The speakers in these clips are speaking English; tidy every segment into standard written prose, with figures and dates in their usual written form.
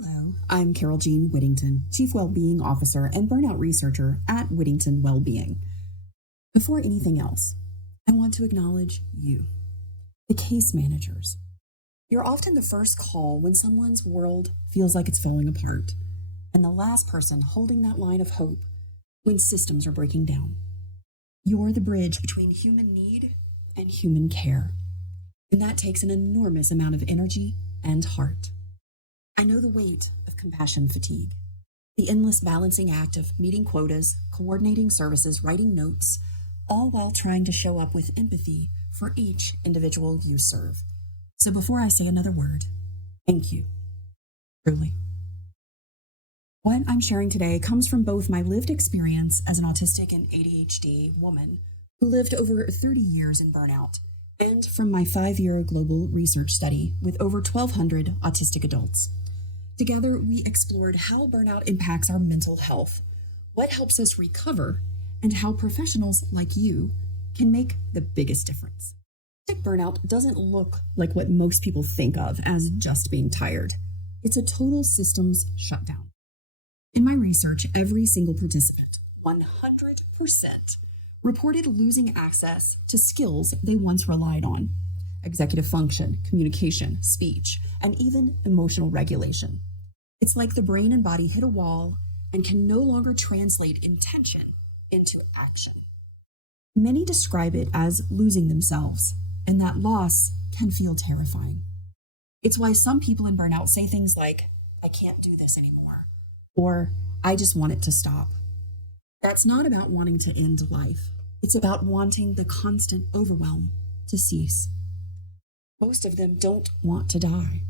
Hello, I'm Carol Jean Whittington, Chief Wellbeing Officer and Burnout Researcher at Whittington Wellbeing. Before anything else, I want to acknowledge you, the case managers. You're often the first call when someone's world feels like it's falling apart, and the last person holding that line of hope when systems are breaking down. You're the bridge between human need and human care, and that takes an enormous amount of energy and heart. I know the weight of compassion fatigue, the endless balancing act of meeting quotas, coordinating services, writing notes, all while trying to show up with empathy for each individual you serve. So before I say another word, thank you, truly. What I'm sharing today comes from both my lived experience as an autistic and ADHD woman who lived over 30 years in burnout, and from my 5-year global research study with over 1,200 autistic adults. Together, we explored how burnout impacts our mental health, what helps us recover, and how professionals like you can make the biggest difference. Autistic burnout doesn't look like what most people think of as just being tired. It's a total systems shutdown. In my research, every single participant, 100%, reported losing access to skills they once relied on: executive function, communication, speech, and even emotional regulation. It's like the brain and body hit a wall and can no longer translate intention into action. Many describe it as losing themselves, and that loss can feel terrifying. It's why some people in burnout say things like, "I can't do this anymore," or "I just want it to stop." That's not about wanting to end life. It's about wanting the constant overwhelm to cease. Most of them don't want to die.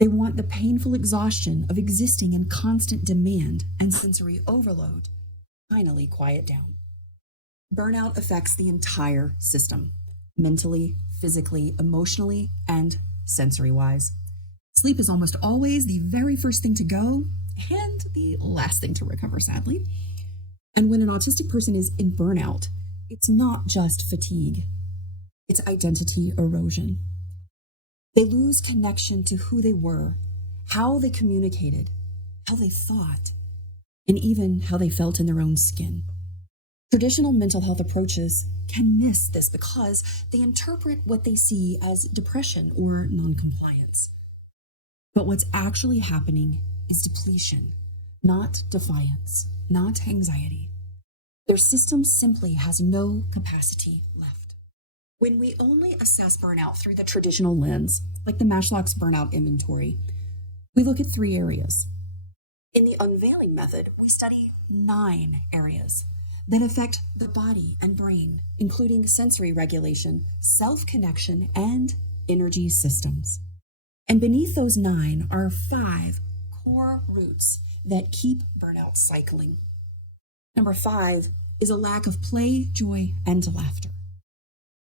They want the painful exhaustion of existing in constant demand and sensory overload finally quiet down. Burnout affects the entire system, mentally, physically, emotionally, and sensory-wise. Sleep is almost always the very first thing to go and the last thing to recover, sadly. And when an autistic person is in burnout, it's not just fatigue, it's identity erosion. They lose connection to who they were, how they communicated, how they thought, and even how they felt in their own skin. Traditional mental health approaches can miss this because they interpret what they see as depression or noncompliance. But what's actually happening is depletion, not defiance, not anxiety. Their system simply has no capacity left. When we only assess burnout through the traditional lens, like the Mashlock's burnout inventory, we look at 3 areas. In the UnVeiling method, we study 9 areas that affect the body and brain, including sensory regulation, self-connection, and energy systems. And beneath those 9 are 5 core roots that keep burnout cycling. Number 5 is a lack of play, joy, and laughter.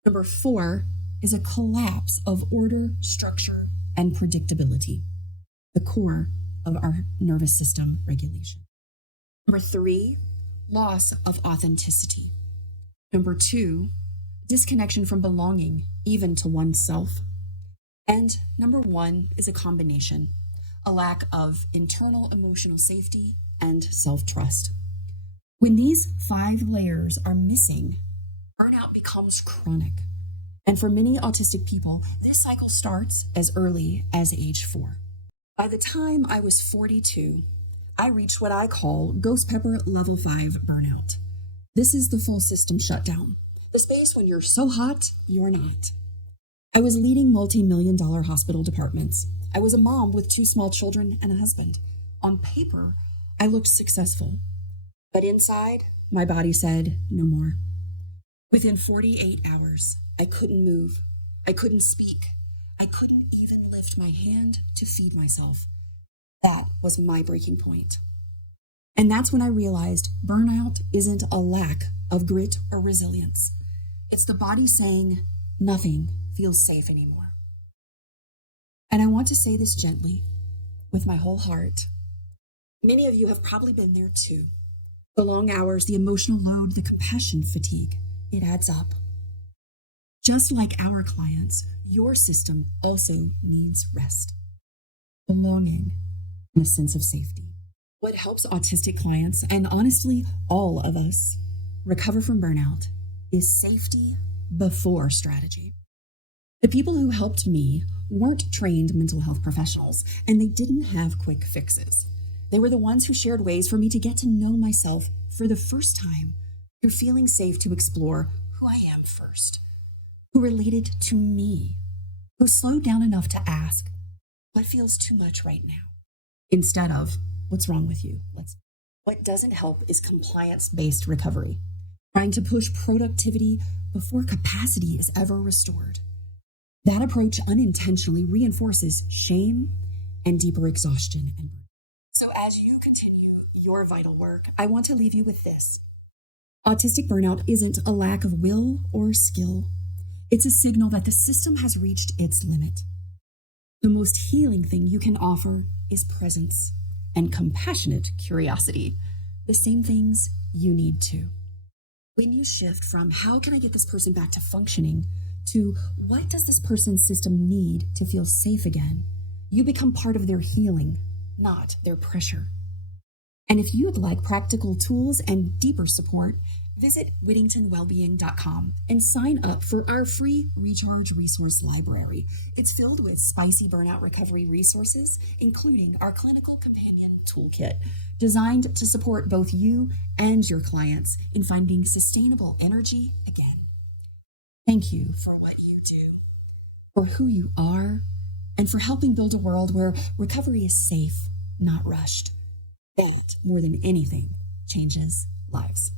Number 4 is a collapse of order, structure, and predictability, the core of our nervous system regulation. Number 3, loss of authenticity. Number 2, disconnection from belonging, even to oneself. And number 1 is a combination, a lack of internal emotional safety and self-trust. When these 5 layers are missing, burnout becomes chronic. And for many autistic people, this cycle starts as early as age 4. By the time I was 42, I reached what I call ghost pepper level 5 burnout. This is the full system shutdown, the space when you're so hot, you're not. I was leading multi-million-dollar hospital departments. I was a mom with 2 small children and a husband. On paper, I looked successful. But inside, my body said, no more. Within 48 hours, I couldn't move. I couldn't speak. I couldn't even lift my hand to feed myself. That was my breaking point. And that's when I realized burnout isn't a lack of grit or resilience. It's the body saying, nothing feels safe anymore. And I want to say this gently, with my whole heart. Many of you have probably been there too. The long hours, the emotional load, the compassion fatigue, it adds up. Just like our clients, your system also needs rest, belonging, and a sense of safety. What helps autistic clients, and honestly, all of us, recover from burnout is safety before strategy. The people who helped me weren't trained mental health professionals, and they didn't have quick fixes. They were the ones who shared ways for me to get to know myself for the first time through feeling safe to explore who I am first, who related to me, who slowed down enough to ask, what feels too much right now? Instead of, what's wrong with you? What doesn't help is compliance-based recovery, trying to push productivity before capacity is ever restored. That approach unintentionally reinforces shame and deeper exhaustion. So as you continue your vital work, I want to leave you with this. Autistic burnout isn't a lack of will or skill. It's a signal that the system has reached its limit. The most healing thing you can offer is presence and compassionate curiosity, the same things you need to. When you shift from how can I get this person back to functioning to what does this person's system need to feel safe again, you become part of their healing, not their pressure. And if you'd like practical tools and deeper support, visit whittingtonwellbeing.com and sign up for our free Recharge resource library. It's filled with spicy burnout recovery resources, including our clinical companion toolkit, designed to support both you and your clients in finding sustainable energy again. Thank you for what you do, for who you are, and for helping build a world where recovery is safe, not rushed. That, more than anything, changes lives.